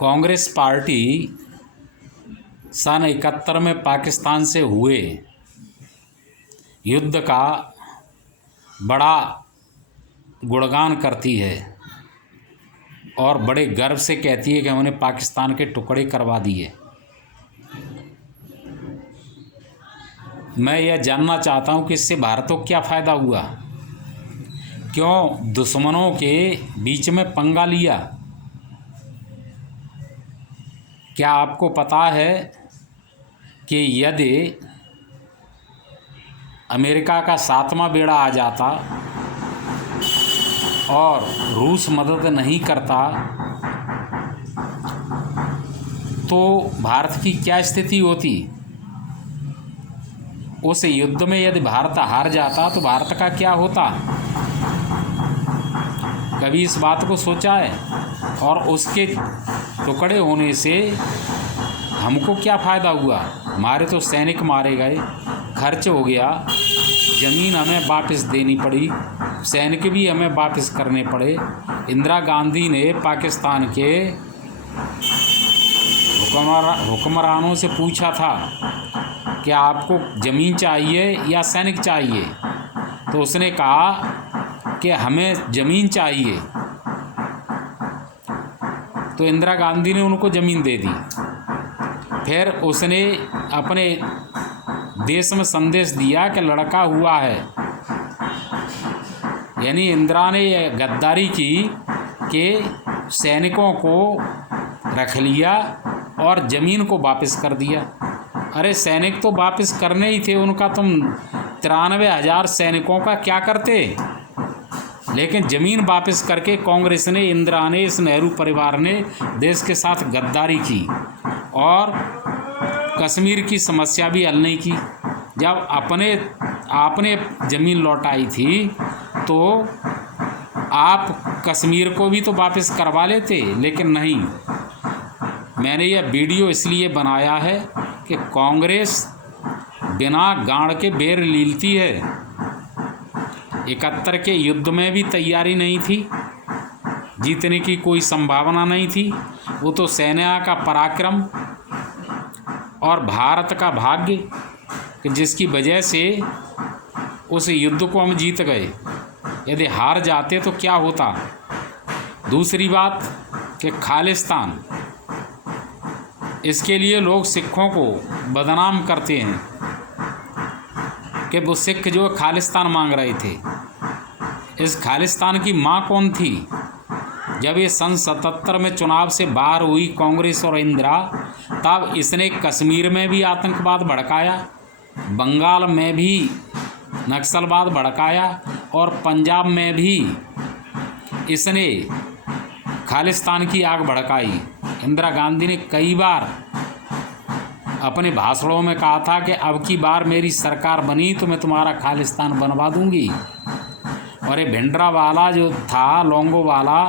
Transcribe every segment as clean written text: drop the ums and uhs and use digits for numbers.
Congress party सन 71 में पाकिस्तान से हुए युद्ध का बड़ा गुणगान करती है और बड़े गर्व से कहती है कि हमने पाकिस्तान के टुकड़े करवा दिए। मैं यह जानना चाहता हूं कि इससे भारत को क्या फ़ायदा हुआ, क्यों दुश्मनों के बीच में पंगा लिया। क्या आपको पता है कि यदि अमेरिका का 7वां बेड़ा आ जाता और रूस मदद नहीं करता तो भारत की क्या स्थिति होती। उस युद्ध में यदि भारत हार जाता तो भारत का क्या होता, कभी इस बात को सोचा है। और उसके टुकड़े होने से हमको क्या फ़ायदा हुआ। हमारे तो सैनिक मारे गए, खर्च हो गया, ज़मीन हमें वापस देनी पड़ी, सैनिक भी हमें वापस करने पड़े। इंदिरा गांधी ने पाकिस्तान के हुक्मरानों से पूछा था कि आपको ज़मीन चाहिए या सैनिक चाहिए, तो उसने कहा कि हमें ज़मीन चाहिए। तो इंदिरा गांधी ने उनको ज़मीन दे दी। फिर उसने अपने देश में संदेश दिया कि लड़का हुआ है, यानी इंदिरा ने यह गद्दारी की कि सैनिकों को रख लिया और ज़मीन को वापस कर दिया। अरे सैनिक तो वापस करने ही थे, उनका तुम 93,000 सैनिकों का क्या करते। लेकिन ज़मीन वापस करके कांग्रेस ने, इंदिरा ने, इस नेहरू परिवार ने देश के साथ गद्दारी की और कश्मीर की समस्या भी हल नहीं की। जब आपने ज़मीन लौटाई थी तो आप कश्मीर को भी तो वापस करवा लेते, लेकिन नहीं। मैंने यह वीडियो इसलिए बनाया है कि कांग्रेस बिना गांड के बेर लीलती है। 71 के युद्ध में भी तैयारी नहीं थी, जीतने की कोई संभावना नहीं थी। वो तो सेना का पराक्रम और भारत का भाग्य कि जिसकी वजह से उस युद्ध को हम जीत गए। यदि हार जाते तो क्या होता। दूसरी बात कि खालिस्तान, इसके लिए लोग सिखों को बदनाम करते हैं कि वो सिख जो खालिस्तान मांग रहे थे। इस खालिस्तान की माँ कौन थी। जब ये सन 77 में चुनाव से बाहर हुई कांग्रेस और इंदिरा, तब इसने कश्मीर में भी आतंकवाद भड़काया, बंगाल में भी नक्सलवाद भड़काया और पंजाब में भी इसने खालिस्तान की आग भड़काई। इंदिरा गांधी ने कई बार अपने भाषणों में कहा था कि अब की बार मेरी सरकार बनी तो मैं तुम्हारा खालिस्तान बनवा दूंगी। और ये भिंडरावाला जो था, लोंगोवाला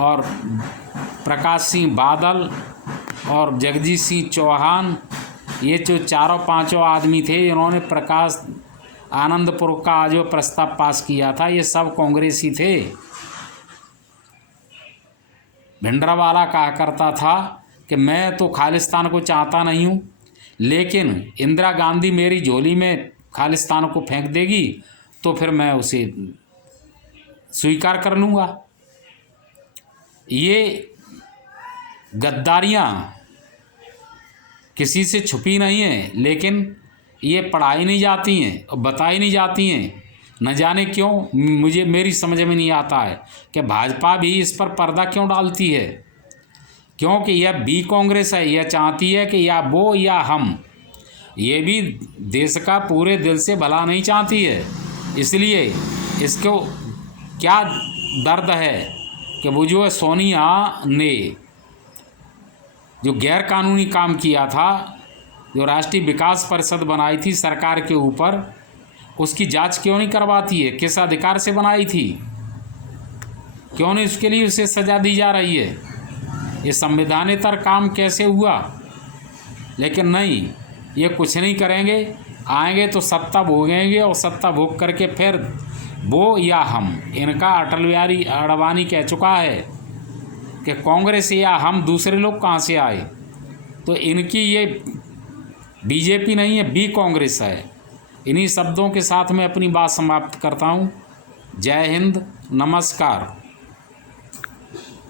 और प्रकाश सिंह बादल और जगजीत सिंह चौहान, ये जो चारों पांचों आदमी थे जिन्होंने प्रकाश आनंदपुर का जो प्रस्ताव पास किया था, ये सब कांग्रेसी थे। भिंडरावाला कहा करता था कि मैं तो खालिस्तान को चाहता नहीं हूँ, लेकिन इंदिरा गांधी मेरी झोली में खालिस्तान को फेंक देगी तो फिर मैं उसे स्वीकार कर लूँगा। ये गद्दारियाँ किसी से छुपी नहीं हैं, लेकिन ये पढ़ाई नहीं जाती हैं और बताई नहीं जाती हैं। न जाने क्यों, मेरी समझ में नहीं आता है कि भाजपा भी इस पर पर्दा क्यों डालती है। क्योंकि यह बी कांग्रेस है, यह चाहती है कि या वो या हम। ये भी देश का पूरे दिल से भला नहीं चाहती है। इसलिए इसको क्या दर्द है कि वो जो सोनिया ने जो गैर कानूनी काम किया था, जो राष्ट्रीय विकास परिषद बनाई थी सरकार के ऊपर, उसकी जांच क्यों नहीं करवाती है। किस अधिकार से बनाई थी, क्यों नहीं उसके लिए उसे सज़ा दी जा रही है। ये संवैधानिक काम कैसे हुआ। लेकिन नहीं, ये कुछ नहीं करेंगे। आएंगे तो सत्ता भोगेंगे और सत्ता भोग करके फिर वो या हम। इनका अटल बिहारी अडवाणी कह चुका है कि कांग्रेस या हम दूसरे लोग कहाँ से आए। तो इनकी ये बीजेपी नहीं है, बी कांग्रेस है। इन्हीं शब्दों के साथ मैं अपनी बात समाप्त करता हूँ। जय हिंद, नमस्कार।